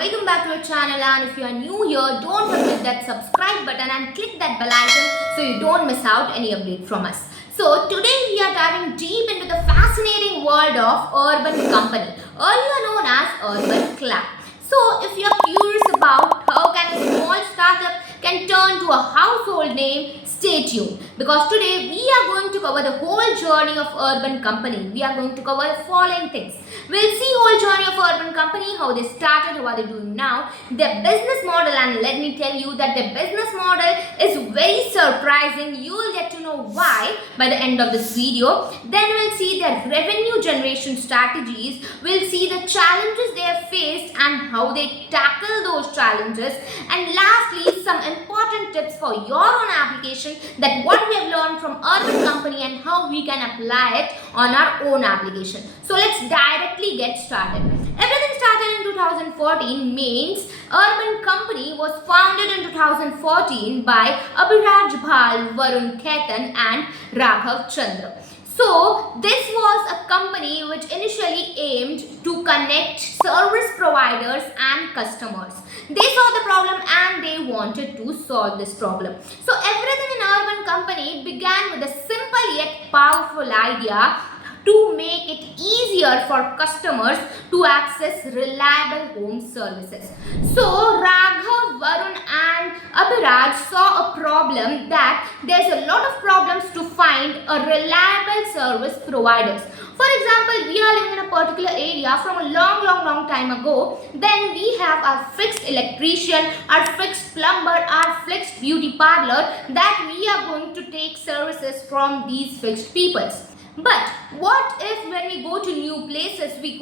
welcome back to our channel. And if you are new here, don't forget that subscribe button and click that bell icon so you don't miss out any update from us. So today we are diving deep into the fascinating world of Urban Company, earlier known as Urban Clap. So if you are curious about how can a small startup can turn to a household name, stay tuned, because today we are going to cover the whole journey of Urban Company. We are going to cover the following things. We'll see whole journey of Urban Company, how they started, what they're doing now, their business model, and let me tell you that their business model is very surprising. You will get to know why by the end of this video. Then we'll see their revenue generation strategies. We'll see the challenges they have faced and how they tackle those challenges. And lastly, some important tips for your own application, that what we have learned from Urban Company and how we can apply it on our own application. So let's directly get started. Everything started in 2014 means Urban Company was founded in 2014 by Abhiraj Bhal, Varun Khaitan and Raghav Chandra. So this was a company which initially aimed to connect service providers and customers. They saw the problem and they wanted to solve this problem. So everything in Urban Company began with a simple yet powerful idea to make it easier for customers to access reliable home services. So Raghav, Varun and Abhiraj saw a problem that there's a lot of problems to find a reliable service providers. For example, we are living in a particular area from a long time ago. Then we have our fixed electrician, our fixed plumber, our fixed beauty parlor that we are going to take services from these fixed peoples. But what if when we go to new places, we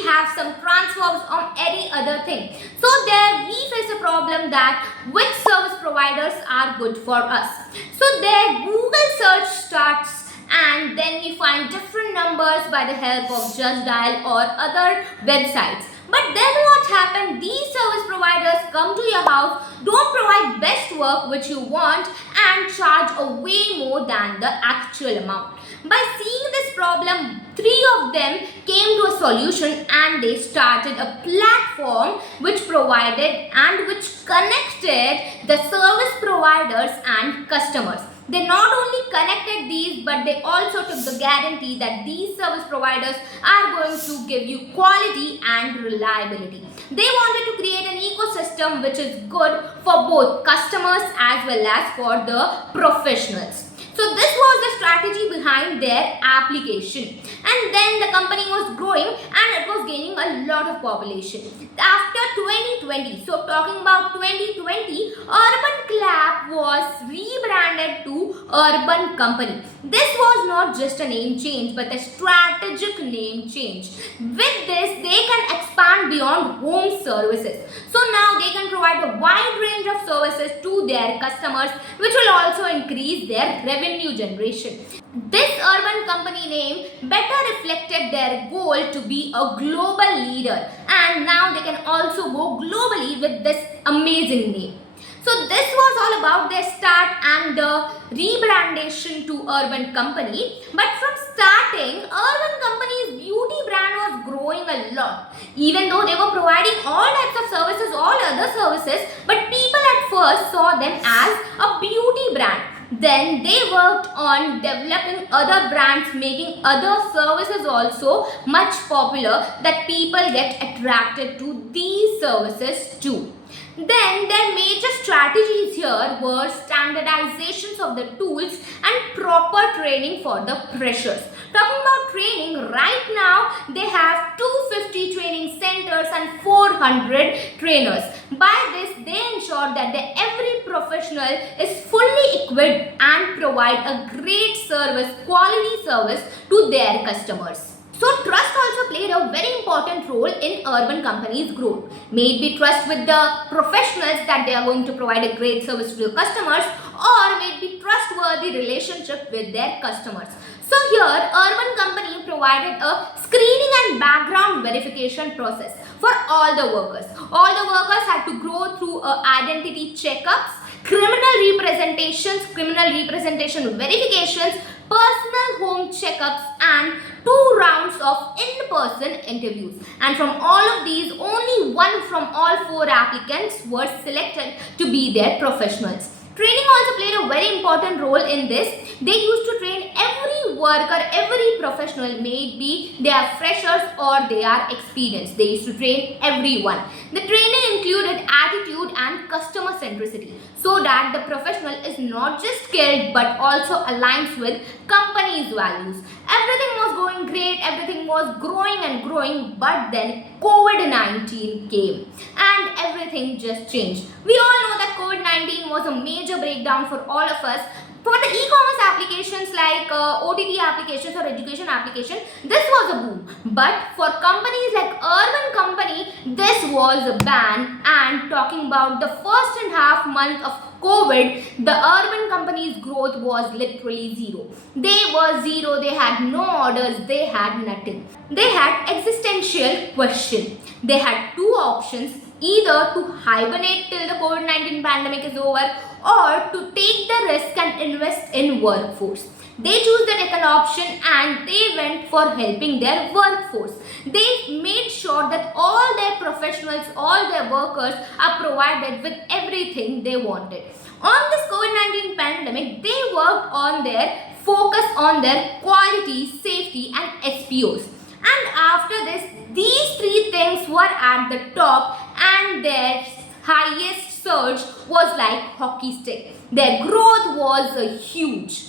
have some transfers or any other thing. So there we face a problem that which service providers are good for us. So there Google search starts and then we find different numbers by the help of Just Dial or other websites. But then what happened? These service providers come to your house, don't provide best work which you want and charge a way more than the actual amount. By seeing this problem, three of them came to a solution and they started a platform which provided and which connected the service providers and customers. They not only connected these, but they also took the guarantee that these service providers are going to give you quality and reliability. They wanted to create an ecosystem which is good for both customers as well as for the professionals. So this was the strategy behind their application. And then the company was growing and it was gaining a lot of population. After 2020, so talking about 2020, Urban Clap was rebranded to Urban Company. This was not just a name change but a strategic name change. With this, they can expand beyond home services. So now they can provide a wide range of services to their customers, which will also increase their revenue generation. This Urban Company name better reflected their goal to be a global leader, and now they can also go globally with this amazing name. So this was all about their start and the rebrandation to Urban Company. But from starting, Urban Company's beauty brand was growing a lot. Even though they were providing all types of services, all other services, but people at first saw them as a beauty brand. Then they worked on developing other brands, making other services also much popular that people get attracted to these services too. Then their major strategies here were standardizations of the tools and proper training for the freshers. Talking about training, right now they have 250 training centers and 400 trainers. By this, they ensure that every professional is fully equipped and provide a great service, quality service to their customers. So trust also played a very important role in Urban Company's growth. May it be trust with the professionals that they are going to provide a great service to the customers, or may it be trustworthy relationship with their customers. So here Urban Company provided a screening and background verification process for all the workers. All the workers had to go through identity checkups, criminal representation verifications, personal home checkups and 2 rounds of in-person interviews, and from all of these, only one from all 4 applicants were selected to be their professionals. Training also played a very important role in this. They used to train every worker, every professional, maybe they are freshers or they are experienced. They used to train everyone. The training included attitude and customer centricity, so that the professional is not just skilled but also aligns with company's values. Everything was going great, everything was growing and growing, but then COVID-19 came and everything just changed. We all know that COVID-19 was a major breakdown for all of us. For the e-commerce applications like OTT applications or education application, this was a boom. But for companies like Urban Company, this was a ban. And talking about the first and half month of COVID, the Urban Company's growth was literally zero. They were zero, they had no orders, they had nothing. They had existential question. They had 2 options, either to hibernate till the COVID-19 pandemic is over or to take the risk and invest in workforce. They chose the second option and they went for helping their workforce. They made sure that all their professionals, all their workers are provided with everything they wanted. On this COVID-19 pandemic, they worked on their focus on their quality, safety and SPOs. And after this, these 3 things were at the top and their highest surge was like hockey stick. Their growth was huge.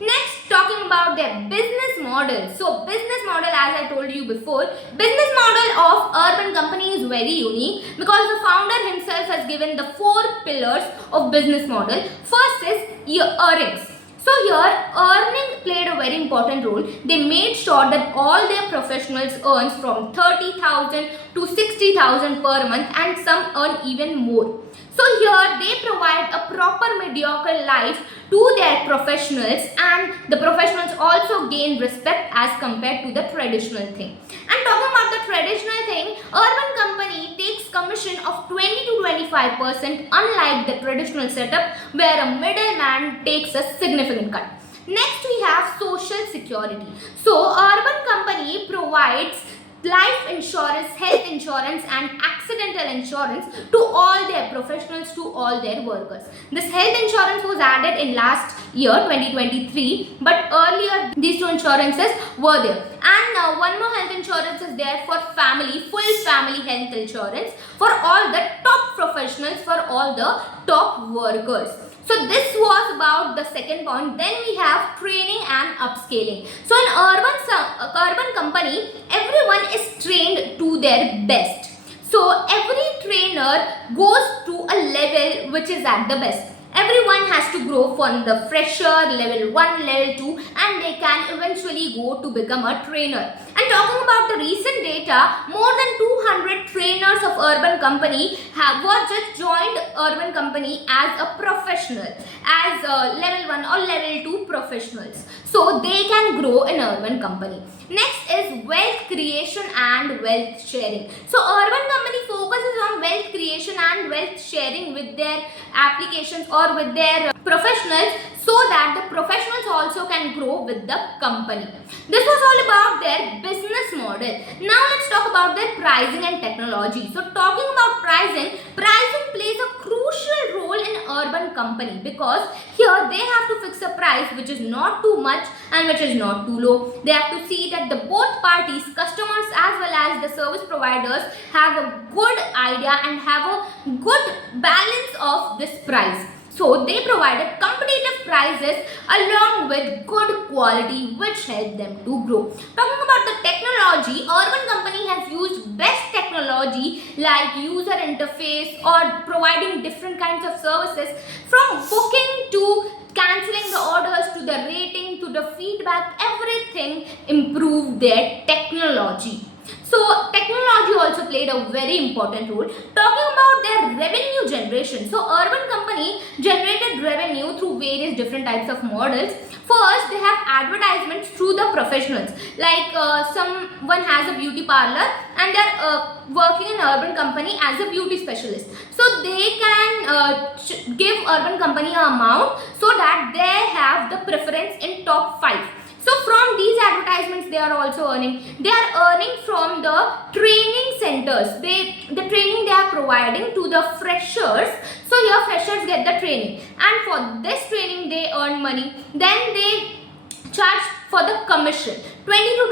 Next, talking about their business model. So, business model, as I told you before, business model of Urban Company is very unique because the founder himself has given the 4 pillars of business model. First is earnings. So here, earning played a very important role. They made sure that all their professionals earns from 30,000 to 60,000 per month and some earn even more. So here, they provide a proper mediocre life to their professionals and the professionals also gain respect as compared to the traditional thing. And talking about the traditional thing, Urban Company takes commission of 20 to 25% unlike the traditional setup where a middleman takes a significant cut. Next we have social security. So Urban Company provides life insurance, health insurance and accidental insurance to all their professionals, to all their workers. This health insurance was added in last year 2023, but earlier these 2 insurances were there. And one more health insurance is there for family, full family health insurance for all the top professionals, for all the top workers. So this was about the second point. Then we have training and upscaling. So in Urban Company, everyone is trained to their best. So every trainer goes to a level which is at the best. Everyone has to grow from the fresher, level 1, level 2 and they can eventually go to become a trainer. And talking about the recent data, more than 200 trainers of Urban Company were just joined Urban Company as a professional, as level 1 or level 2 professionals. So they can grow in Urban Company. Next is wealth creation and wealth sharing. So Urban Company focuses on wealth creation and wealth sharing with their applications or with their professionals so that the professionals also can grow with the company. This was all about their business model. Now let's talk about their pricing and technology. So talking about pricing plays a crucial role in Urban Company because here they have to fix a price which is not too much and which is not too low. They have to see that the both parties, customers as well as the service providers, have a good idea and have a good balance of this price. So they provided competitive prices along with good quality which helped them to grow. Talking about the technology, Urban Company has used best technology like user interface or providing different kinds of services from booking to cancelling the orders to the rating to the feedback. Everything improved their technology. So technology also played a very important role. Talking about their revenue generation. So Urban Company generated revenue through various different types of models. First, they have advertisements through the professionals. Like someone has a beauty parlor and they're working in Urban Company as a beauty specialist. So they can give Urban Company an amount so that they have the preference in top 5. So from these advertisements they are also earning. They are earning from the training centers. The training they are providing to the freshers. So your freshers get the training, and for this training they earn money. Then they charge for the commission. 20 to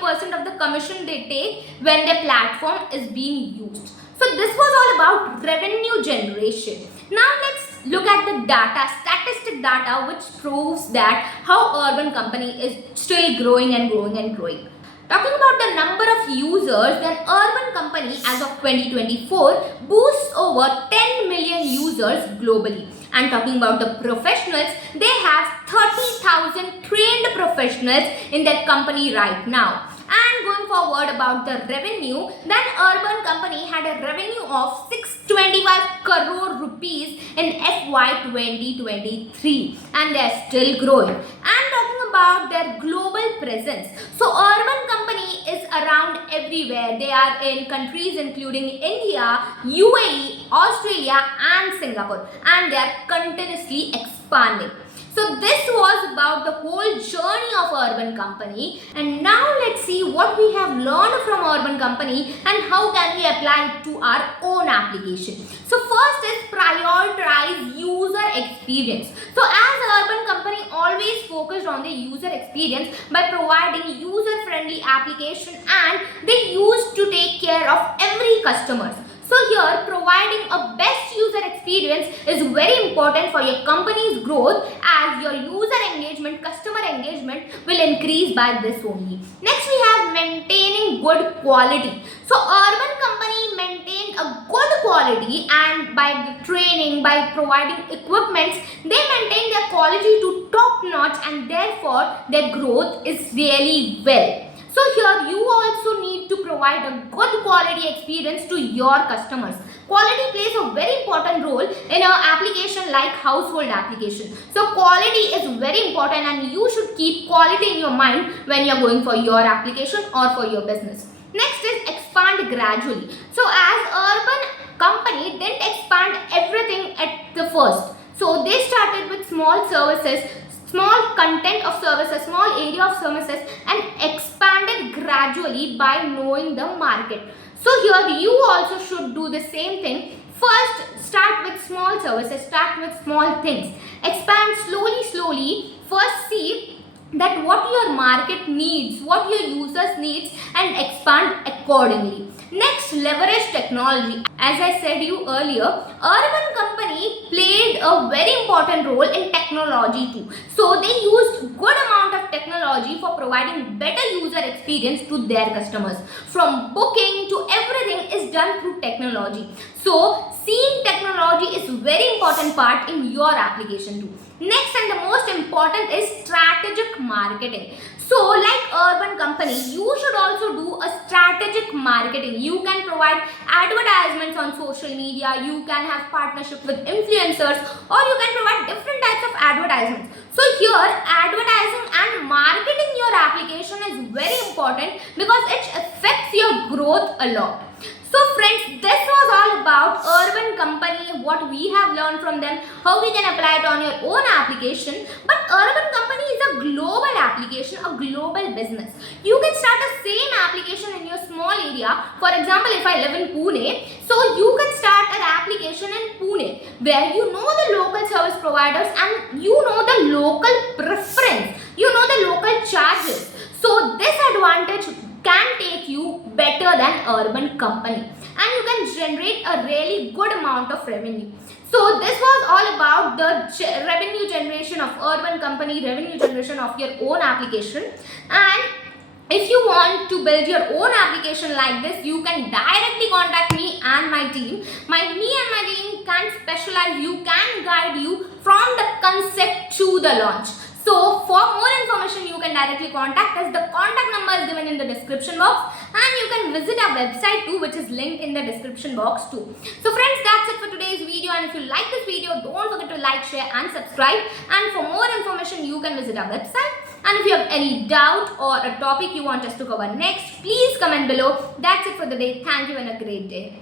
25% of the commission they take when their platform is being used. So this was all about revenue generation. Now let's look at the data, statistic data, which proves that how Urban Company is still growing and growing and growing. Talking about the number of users, then Urban Company as of 2024 boasts over 10 million users globally. And talking about the professionals, they have 30,000 trained professionals in their company right now. And going forward about the revenue, then Urban Company had a revenue of 625 crore rupees in FY 2023, and they are still growing. And talking about their global presence, so Urban Company is around everywhere. They are in countries including India, UAE, Australia and Singapore, and they are continuously expanding. So this was about the whole journey of Urban Company, and now let's see what we have learned from Urban Company and how can we apply it to our own application. So first is prioritize user experience. So as Urban Company always focused on the user experience by providing user-friendly application, and they used to take care of every customer. So here providing a best user experience is very important for your company's growth, as your user engagement, customer engagement will increase by this only. Next we have maintaining good quality. So Urban Company maintained a good quality, and by the training, by providing equipments, they maintain their quality to top notch, and therefore their growth is really well. So here you also need to provide a good quality experience to your customers. Quality plays a very important role in an application like household application. So quality is very important, and you should keep quality in your mind when you are going for your application or for your business. Next is expand gradually. So as Urban Company didn't expand everything at the first. So they started with small services, small content of services, small area of services, and expanded gradually by knowing the market. So here you also should do the same thing. First start with small services, start with small things, expand slowly. First see that what your market needs, what your users needs, and expand accordingly. Next, leverage technology. As I said you earlier, Urban Company played a very important role in technology too. So they used good amount of technology for providing better user experience to their customers. From booking to everything is done through technology. So seeing technology is very important part in your application too. Next and the most important is strategic marketing. So like Urban Company, you should also do a strategic marketing. You can provide advertisements on social media, you can have partnership with influencers, or you can provide different types of advertisements. So here advertising and marketing your application is very important because it affects your growth a lot. So friends, this was all about Urban Company, what we have learned from them, how we can apply it on your own application. But Urban Company is a global application, a global business. You can start the same application in your small area. For example, if I live in Pune, so you can start an application in Pune where you know the local service providers and you know the local preference, you know the local charges. So this advantage can take you better than Urban Company, and you can generate a really good amount of revenue. So this was all about the revenue generation of Urban Company, revenue generation of your own application. And if you want to build your own application like this, you can directly contact me and my team. Me and my team can specialize you, can guide you from the concept to the launch. So for more information, you can directly contact us. The contact number is given in the description box, and you can visit our website too, which is linked in the description box too. So friends, that's it for today's video, and if you like this video, don't forget to like, share and subscribe. And for more information, you can visit our website. And if you have any doubt or a topic you want us to cover next, please comment below. That's it for the day. Thank you and a great day.